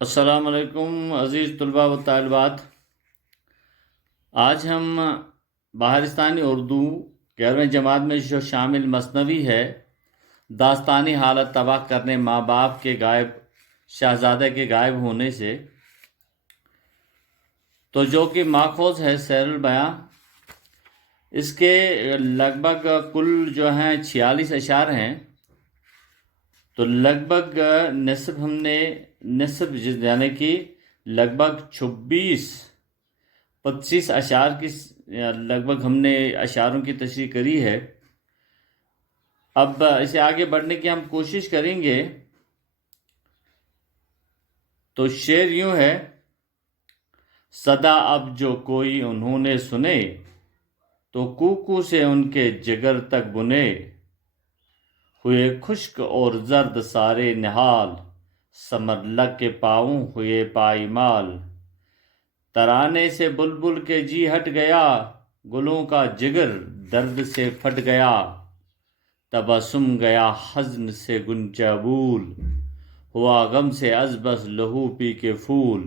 السلام علیکم عزیز طلباء و طالبات۔ آج ہم بہارستانی اردو 11ویں جماعت میں جو شامل مثنوی ہے، داستانی حالت تباہ کرنے ماں باپ کے غائب شہزادے کے غائب ہونے سے، تو جو کہ ماخوذ ہے سیر البیاں، اس کے لگ بھگ کل جو ہیں 46 اشعار ہیں، تو لگ بھگ نصف یعنی کہ لگ بھگ 25 اشعار کی لگ بھگ ہم نے اشعاروں کی تشریح کری ہے۔ اب اسے آگے بڑھنے کی ہم کوشش کریں گے۔ تو شعر یوں ہے: صدا اب جو کوئی انہوں نے سنے، تو کوکو سے ان کے جگر تک بنے، ہوئے خشک اور زرد سارے نہال، ثمر لگ کے پاؤں ہوئے پائمال۔ ترانے سے بلبل کے جی ہٹ گیا، گلوں کا جگر درد سے پھٹ گیا، تبسم گیا حزن سے گنچا بول، ہوا غم سے از بس لہو پی کے پھول۔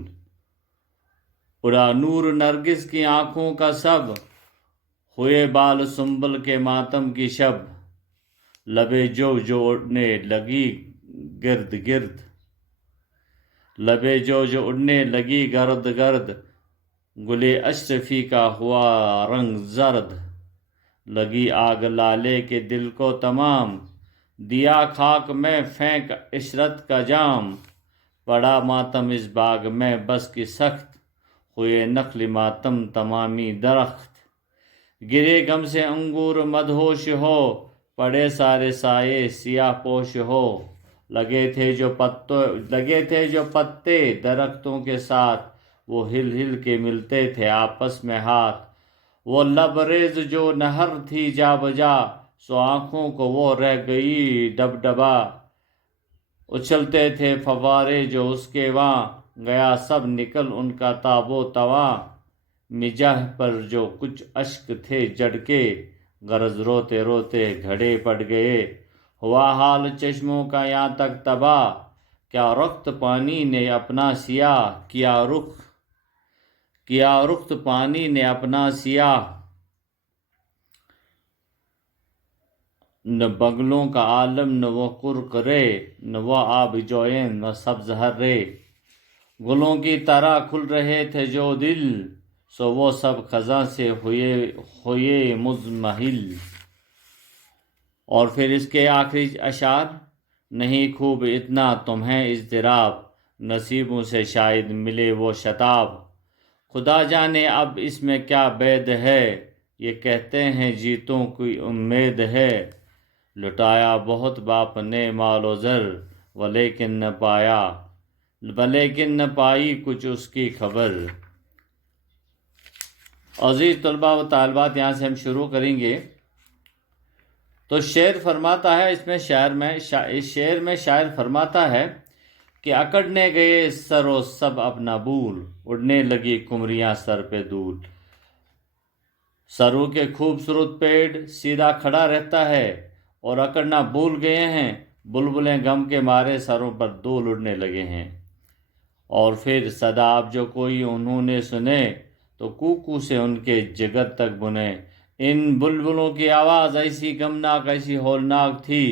اڑا نور نرگس کی آنکھوں کا سب، ہوئے بال سنبل کے ماتم کی شب، لبے جو اڑنے لگی گرد گرد، لبے جو اڑنے لگی گرد گرد، گلے اشرفی کا ہوا رنگ زرد، لگی آگ لالے کے دل کو تمام، دیا خاک میں پھینک عشرت کا جام، پڑا ماتم اس باغ میں بس کی سخت، ہوئے نخل ماتم تمامی درخت۔ گرے غم سے انگور مدہوش ہو، پڑے سارے سائے سیاہ پوش ہو، لگے تھے جو پتے درختوں کے ساتھ، وہ ہل ہل کے ملتے تھے آپس میں ہاتھ۔ وہ لبریز جو نہر تھی جا بجا، سو آنکھوں کو وہ رہ گئی ڈب ڈبا، اچھلتے تھے فوارے جو اس کے وہاں، گیا سب نکل ان کا تاب و تواں۔ مجاہ پر جو کچھ اشک تھے جڑ کے، غرض روتے روتے گھڑے پڑ گئے، ہوا حال چشموں کا یہاں تک تباہ، کیا رخت پانی نے اپنا سیاہ کیا رخت پانی نے اپنا سیاہ۔ نہ بغلوں کا عالم نہ وہ قرقرے، نہ وہ آب جوین نہ سبز ہرے، گلوں کی طرح کھل رہے تھے جو دل، سو وہ سب خزاں سے ہوئے مضمحل۔ اور پھر اس کے آخری اشعار: نہیں خوب اتنا تمہیں اضطراب، نصیبوں سے شاید ملے وہ شتاب، خدا جانے اب اس میں کیا بید ہے، یہ کہتے ہیں جیتوں کی امید ہے، لٹایا بہت باپ نے مال و زر، ولیکن نہ پائی کچھ اس کی خبر۔ عزیز طلباء و طالبات، یہاں سے ہم شروع کریں گے۔ تو شعر فرماتا ہے اس شعر میں شاعر فرماتا ہے کہ اکڑنے گئے سر و سب اپنا بھول، اڑنے لگی کمریاں سر پہ دول۔ سرو کے خوبصورت پیڑ سیدھا کھڑا رہتا ہے، اور اکڑنا بھول گئے ہیں، بلبلیں غم کے مارے سروں پر دول اڑنے لگے ہیں۔ اور پھر صدا اب جو کوئی انہوں نے سنے، تو کوکو سے ان کے جگر تک بنے۔ ان بلبلوں کی آواز ایسی غمناک ایسی ہولناک تھی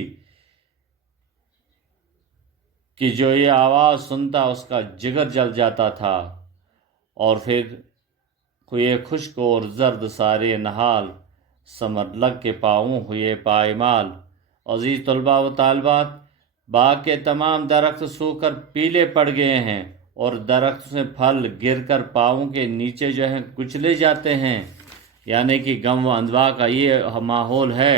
کہ جو یہ آواز سنتا اس کا جگر جل جاتا تھا۔ اور پھر ہوئے خشک اور زرد سارے نہال، ثمر لگ کے پاؤں ہوئے پائمال۔ عزیز طلباء و طالبات، باغ کے تمام درخت سوکھ کر پیلے پڑ گئے ہیں، اور درخت سے پھل گر کر پاؤں کے نیچے جو ہیں کچلے جاتے ہیں، یعنی کہ غم و اندوہ کا یہ ماحول ہے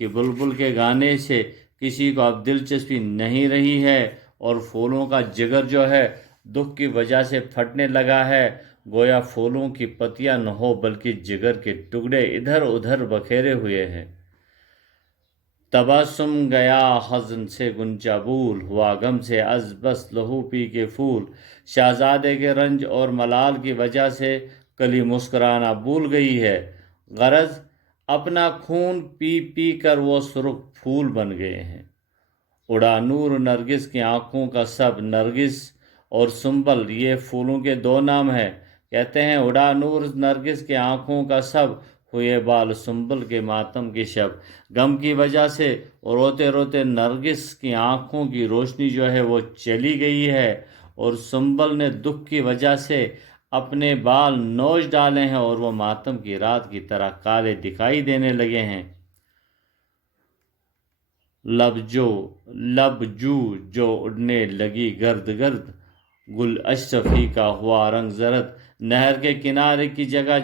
کہ بلبل کے گانے سے کسی کو اب دلچسپی نہیں رہی ہے، اور پھولوں کا جگر جو ہے دکھ کی وجہ سے پھٹنے لگا ہے، گویا پھولوں کی پتیاں نہ ہو بلکہ جگر کے ٹکڑے ادھر ادھر بکھیرے ہوئے ہیں۔ تبسم گیا حزن سے گنچا بول، ہوا غم سے از بس لہو پی کے پھول۔ شہزادے کے رنج اور ملال کی وجہ سے کلی مسکرانا بھول گئی ہے، غرض اپنا خون پی پی کر وہ سرخ پھول بن گئے ہیں۔ اڑا نور نرگس کی آنکھوں کا سب، نرگس اور سنبل یہ پھولوں کے دو نام ہیں۔ کہتے ہیں اڑا نور نرگس کے آنکھوں کا سب، ہوئے بال سنبل کے ماتم کی شب۔ غم کی وجہ سے روتے روتے نرگس کی آنکھوں کی روشنی جو ہے وہ چلی گئی ہے، اور سنبل نے دکھ کی وجہ سے اپنے بال نوچ ڈالے ہیں اور وہ ماتم کی رات کی طرح کالے دکھائی دینے لگے ہیں۔ لب جو اڑنے لگی گرد گرد، گل اشرفی کا ہوا رنگ زرد۔ نہر کے کنارے کی جگہ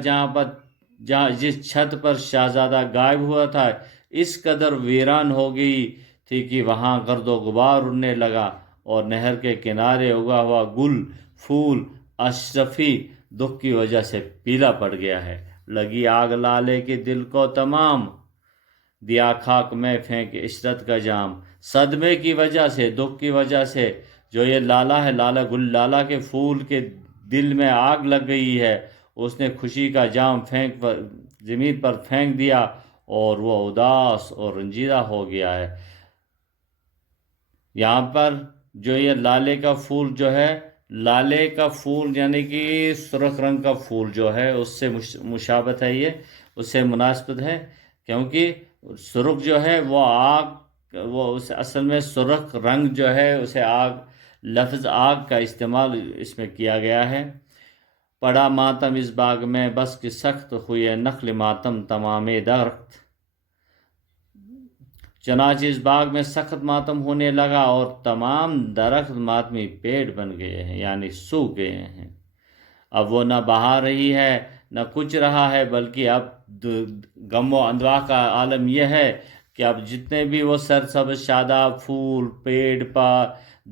جس چھت پر شہزادہ غائب ہوا تھا اس قدر ویران ہو گئی تھی کہ وہاں گرد و غبار اڑنے لگا، اور نہر کے کنارے اگا ہوا گل پھول اشرفی دکھ کی وجہ سے پیلا پڑ گیا ہے۔ لگی آگ لالے کے دل کو تمام، دیا خاک میں پھینک عشرت کا جام۔ صدمے کی وجہ سے، دکھ کی وجہ سے جو یہ لالا ہے، گل لالا کے پھول کے دل میں آگ لگ گئی ہے، اس نے خوشی کا جام زمین پر پھینک دیا اور وہ اداس اور رنجیدہ ہو گیا ہے۔ یہاں پر جو یہ لالے کا پھول جو ہے، لالے کا پھول یعنی کہ سرخ رنگ کا پھول جو ہے، اس سے مشابہت ہے، یہ اس سے مناسبت ہے، کیونکہ سرخ جو ہے وہ اصل میں سرخ رنگ جو ہے اسے لفظ آگ کا استعمال اس میں کیا گیا ہے۔ پڑا ماتم اس باغ میں بس کہ سخت، ہوئے نخل ماتم تمام درخت۔ چنانچہ اس باغ میں سخت ماتم ہونے لگا اور تمام درخت ماتمی پیڑ بن گئے ہیں، یعنی سوکھ گئے ہیں۔ اب وہ نہ بہار رہی ہے نہ کچھ رہا ہے، بلکہ اب غم و اندوہ کا عالم یہ ہے کہ اب جتنے بھی وہ سرسبز شاداب پھول پیڑ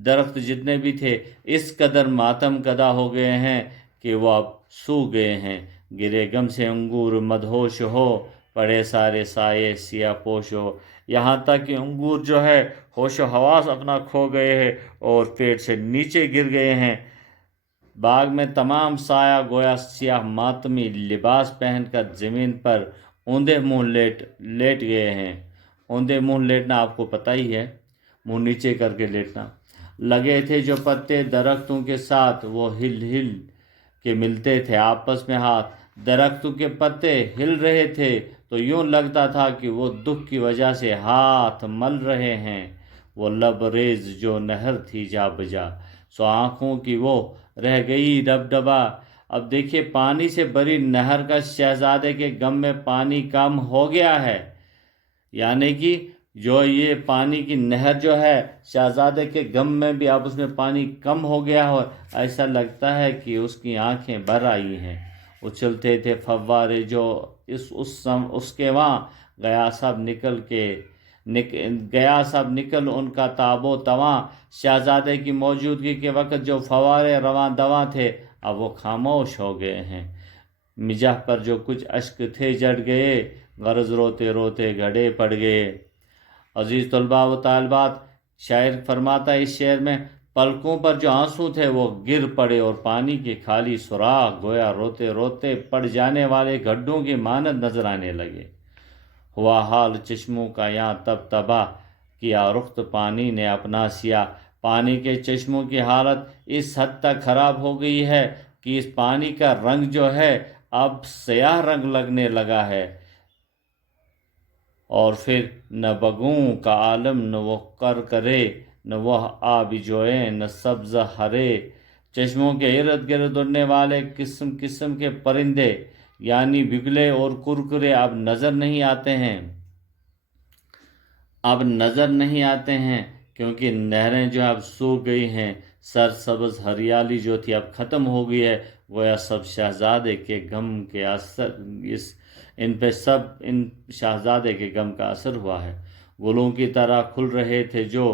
درخت جتنے بھی تھے اس قدر ماتم کدا ہو گئے ہیں کہ وہ اب سوکھ گئے ہیں۔ گرے غم سے انگور مدہوش ہو، پڑے سارے سائے سیاہ پوش ہو۔ یہاں تک کہ انگور جو ہے ہوش و حواس اپنا کھو گئے ہیں اور پیڑ سے نیچے گر گئے ہیں۔ باغ میں تمام سایہ گویا سیاہ ماتمی لباس پہن کر زمین پر اوندے منہ لیٹ گئے ہیں۔ اوندے منہ لیٹنا آپ کو پتہ ہی ہے، منہ نیچے کر کے لیٹنا۔ لگے تھے جو پتے درختوں کے ساتھ، وہ ہل کے ملتے تھے آپس میں ہاتھ۔ درختوں کے پتے ہل رہے تھے تو یوں لگتا تھا کہ وہ دکھ کی وجہ سے ہاتھ مل رہے ہیں۔ وہ لبریز جو نہر تھی جا بجا، سو آنکھوں کی وہ رہ گئی ڈبڈبا۔ اب دیکھیے پانی سے بری نہر کا شہزادے کے غم میں پانی کم ہو گیا ہے، یعنی کہ جو یہ پانی کی نہر جو ہے شہزادے کے غم میں بھی اب اس میں پانی کم ہو گیا ہو، ایسا لگتا ہے کہ اس کی آنکھیں بھر آئی ہیں۔ اچھلتے تھے فوارے جو اس کے وہاں، گیا سب نکل ان کا تاب و تواں۔ شہزادے کی موجودگی کے وقت جو فوارے رواں دواں تھے اب وہ خاموش ہو گئے ہیں۔ مجاح پر جو کچھ اشک تھے جڑ گئے، غرض روتے روتے گھڑے پڑ گئے۔ عزیز طلباء و طالبات، شاعر فرماتا ہے اس شعر میں، پلکوں پر جو آنسو تھے وہ گر پڑے اور پانی کے خالی سوراخ گویا روتے روتے پڑ جانے والے گڈھوں کی مانند نظر آنے لگے۔ ہوا حال چشموں کا یہاں تب تباہ، کیا رخت پانی نے اپنا سیاہ۔ پانی کے چشموں کی حالت اس حد تک خراب ہو گئی ہے کہ اس پانی کا رنگ جو ہے اب سیاہ رنگ لگنے لگا ہے، اور پھر نہ بگوں کا عالم، نہ وہ کرے، نہ وہ آب جوئیں، نہ سبز ہرے۔ چشموں کے ارد گرد اڑنے والے قسم قسم کے پرندے یعنی بگلے اور کرکرے اب نظر نہیں آتے ہیں، کیونکہ نہریں جو اب سوکھ گئی ہیں۔ سرسبز ہریالی جو تھی اب ختم ہو گئی ہے، گویا سب شہزادے کے غم کے اثر ان شہزادے کے غم کا اثر ہوا ہے۔ گلوں کی طرح کھل رہے تھے جو،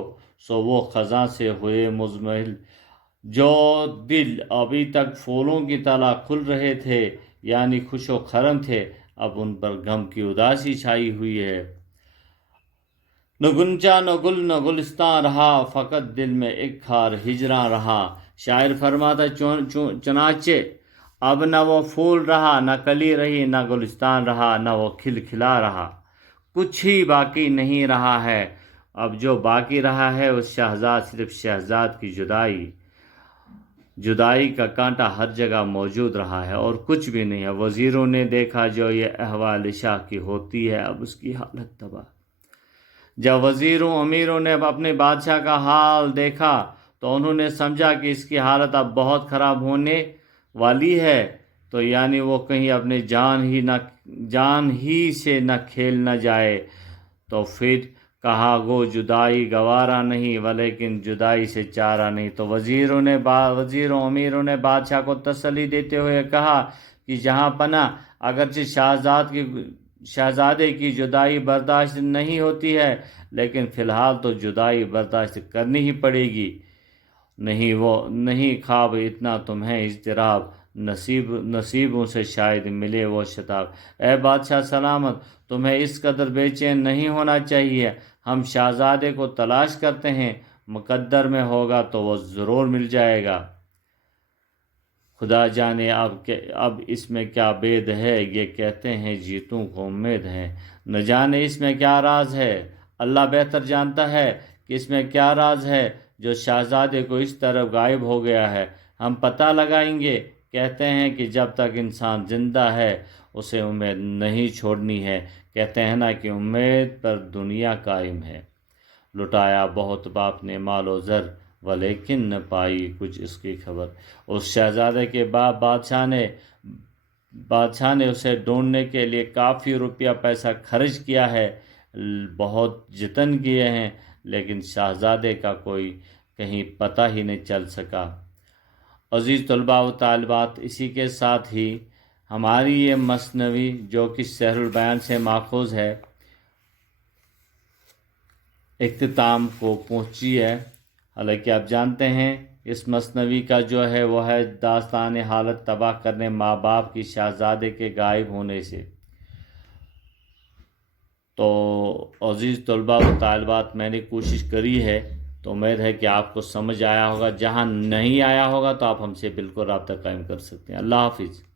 سو وہ خزاں سے ہوئے مزمحل۔ جو دل ابھی تک پھولوں کی طرح کھل رہے تھے یعنی خوش و خرم تھے، اب ان پر غم کی اداسی چھائی ہوئی ہے۔ نہ گنچا نہ گل نہ گلستان رہا، فقط دل میں ایک خار ہجراں رہا۔ شاعر فرماتا چنانچہ اب نہ وہ پھول رہا، نہ کلی رہی، نہ گلستان رہا، نہ وہ کھل کھلا رہا، کچھ ہی باقی نہیں رہا ہے۔ اب جو باقی رہا ہے اس صرف شہزاد کی جدائی۔ جدائی کا کانٹا ہر جگہ موجود رہا ہے اور کچھ بھی نہیں ہے۔ وزیروں نے دیکھا جو یہ احوال شاہ کی ہوتی ہے، اب اس کی حالت تباہ۔ جب وزیروں امیروں نے اب اپنے بادشاہ کا حال دیکھا تو انہوں نے سمجھا کہ اس کی حالت اب بہت خراب ہونے والی ہے، تو یعنی وہ کہیں اپنے جان ہی سے نہ کھیل نہ جائے۔ تو پھر کہا گو جدائی گوارا نہیں ولیکن جدائی سے چارہ نہیں۔ تو وزیروں امیروں نے بادشاہ کو تسلی دیتے ہوئے کہا کہ جہاں پناہ اگرچہ شہزادے کی جدائی برداشت نہیں ہوتی ہے، لیکن فی الحال تو جدائی برداشت کرنی ہی پڑے گی۔ نہیں خواب اتنا تمہیں اضطراب، نصیبوں سے شاید ملے وہ شتاب۔ اے بادشاہ سلامت، تمہیں اس قدر بے چین نہیں ہونا چاہیے۔ ہم شہزادے کو تلاش کرتے ہیں، مقدر میں ہوگا تو وہ ضرور مل جائے گا۔ خدا جانے اب اس میں کیا بید ہے، یہ کہتے ہیں جیتوں کو امید ہے۔ نہ جانے اس میں کیا راز ہے، اللہ بہتر جانتا ہے کہ اس میں کیا راز ہے جو شہزادے کو اس طرف غائب ہو گیا ہے۔ ہم پتہ لگائیں گے۔ کہتے ہیں کہ جب تک انسان زندہ ہے اسے امید نہیں چھوڑنی ہے۔ کہتے ہیں نا کہ امید پر دنیا قائم ہے۔ لٹایا بہت باپ نے مال و زر ولیکن نہ پائی کچھ اس کی خبر۔ اس شہزادے کے باپ بادشاہ نے اسے ڈھونڈنے کے لیے کافی روپیہ پیسہ خرچ کیا ہے، بہت جتن کیے ہیں، لیکن شہزادے کا کوئی کہیں پتہ ہی نہیں چل سکا۔ عزیز طلباء و طالبات، اسی کے ساتھ ہی ہماری یہ مثنوی جو کہ سحر البیان سے ماخوذ ہے اختتام کو پہنچی ہے۔ حالانکہ آپ جانتے ہیں اس مثنوی کا جو ہے وہ ہے داستان حالت تباہ کرنے ماں باپ کی شہزادے کے غائب ہونے سے۔ تو عزیز طلباء و طالبات، میں نے کوشش کری ہے تو امید ہے کہ آپ کو سمجھ آیا ہوگا۔ جہاں نہیں آیا ہوگا تو آپ ہم سے بالکل رابطہ قائم کر سکتے ہیں۔ اللہ حافظ۔